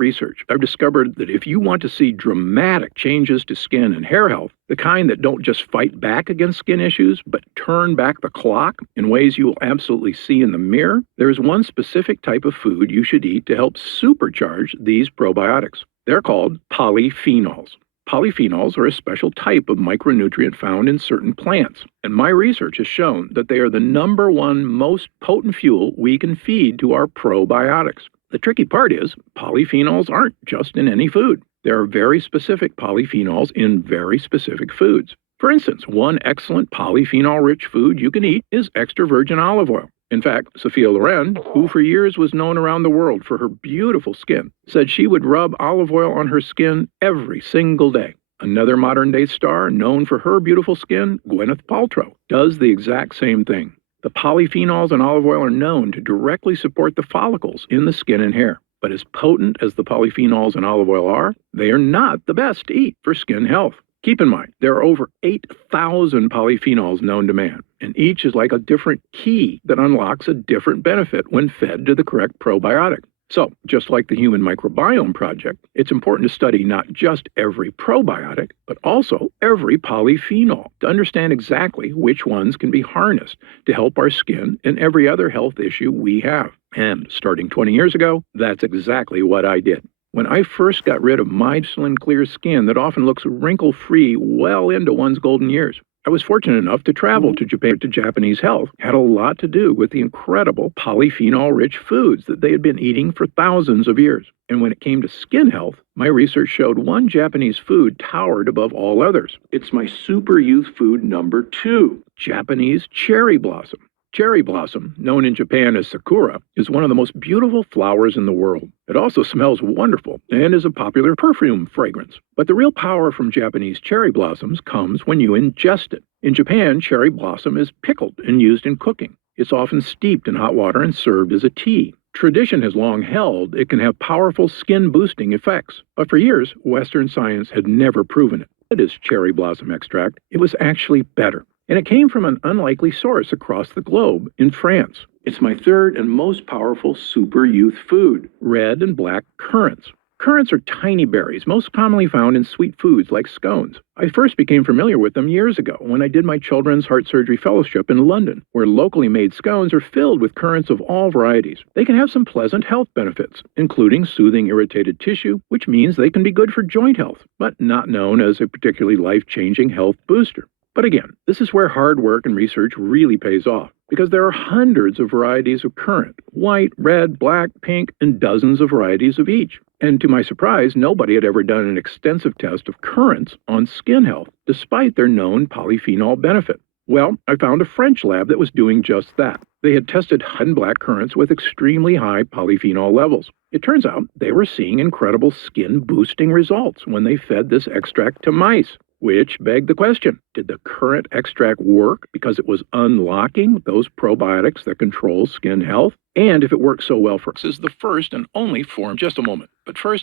research, I've discovered that if you want to see dramatic changes to skin and hair health, the kind that don't just fight back against skin issues, but turn back the clock in ways you will absolutely see in the mirror, there is one specific type of food you should eat to help supercharge these probiotics. They're called polyphenols. Polyphenols are a special type of micronutrient found in certain plants, and my research has shown that they are the #1 most potent fuel we can feed to our probiotics. The tricky part is, polyphenols aren't just in any food. There are very specific polyphenols in very specific foods. For instance, one excellent polyphenol-rich food you can eat is extra virgin olive oil. In fact, Sophia Loren, who for years was known around the world for her beautiful skin, said she would rub olive oil on her skin every single day. Another modern-day star known for her beautiful skin, Gwyneth Paltrow, does the exact same thing. The polyphenols in olive oil are known to directly support the follicles in the skin and hair. But as potent as the polyphenols in olive oil are, they are not the best to eat for skin health. Keep in mind, there are over 8,000 polyphenols known to man, and each is like a different key that unlocks a different benefit when fed to the correct probiotic. So, just like the Human Microbiome Project, it's important to study not just every probiotic, but also every polyphenol to understand exactly which ones can be harnessed to help our skin and every other health issue we have. And starting 20 years ago, that's exactly what I did. When I first got rid of micellin clear skin that often looks wrinkle-free well into one's golden years, I was fortunate enough to travel to Japan. To Japanese health had a lot to do with the incredible polyphenol-rich foods that they had been eating for thousands of years. And when it came to skin health, my research showed one Japanese food towered above all others. It's my super youth food #2, Japanese cherry blossom. Cherry blossom, known in Japan as sakura, is one of the most beautiful flowers in the world. It also smells wonderful and is a popular perfume fragrance. But the real power from Japanese cherry blossoms comes when you ingest it. In Japan, cherry blossom is pickled and used in cooking. It's often steeped in hot water and served as a tea. Tradition has long held it can have powerful skin-boosting effects, but for years, Western science had never proven it. It is cherry blossom extract. It was actually better. And it came from an unlikely source across the globe in France. It's my third and most powerful super youth food, red and black currants. Currants are tiny berries, most commonly found in sweet foods like scones. I first became familiar with them years ago when I did my Children's Heart Surgery Fellowship in London, where locally made scones are filled with currants of all varieties. They can have some pleasant health benefits, including soothing irritated tissue, which means they can be good for joint health, but not known as a particularly life-changing health booster. But again, this is where hard work and research really pays off, because there are hundreds of varieties of currant, white, red, black, pink, and dozens of varieties of each. And to my surprise, nobody had ever done an extensive test of currants on skin health, despite their known polyphenol benefit. Well, I found a French lab that was doing just that. They had tested red and black currants with extremely high polyphenol levels. It turns out they were seeing incredible skin-boosting results when they fed this extract to mice. Which begged the question, did the currant extract work because it was unlocking those probiotics that control skin health? And if it works so well for us, is the first and only form. Just a moment. But first,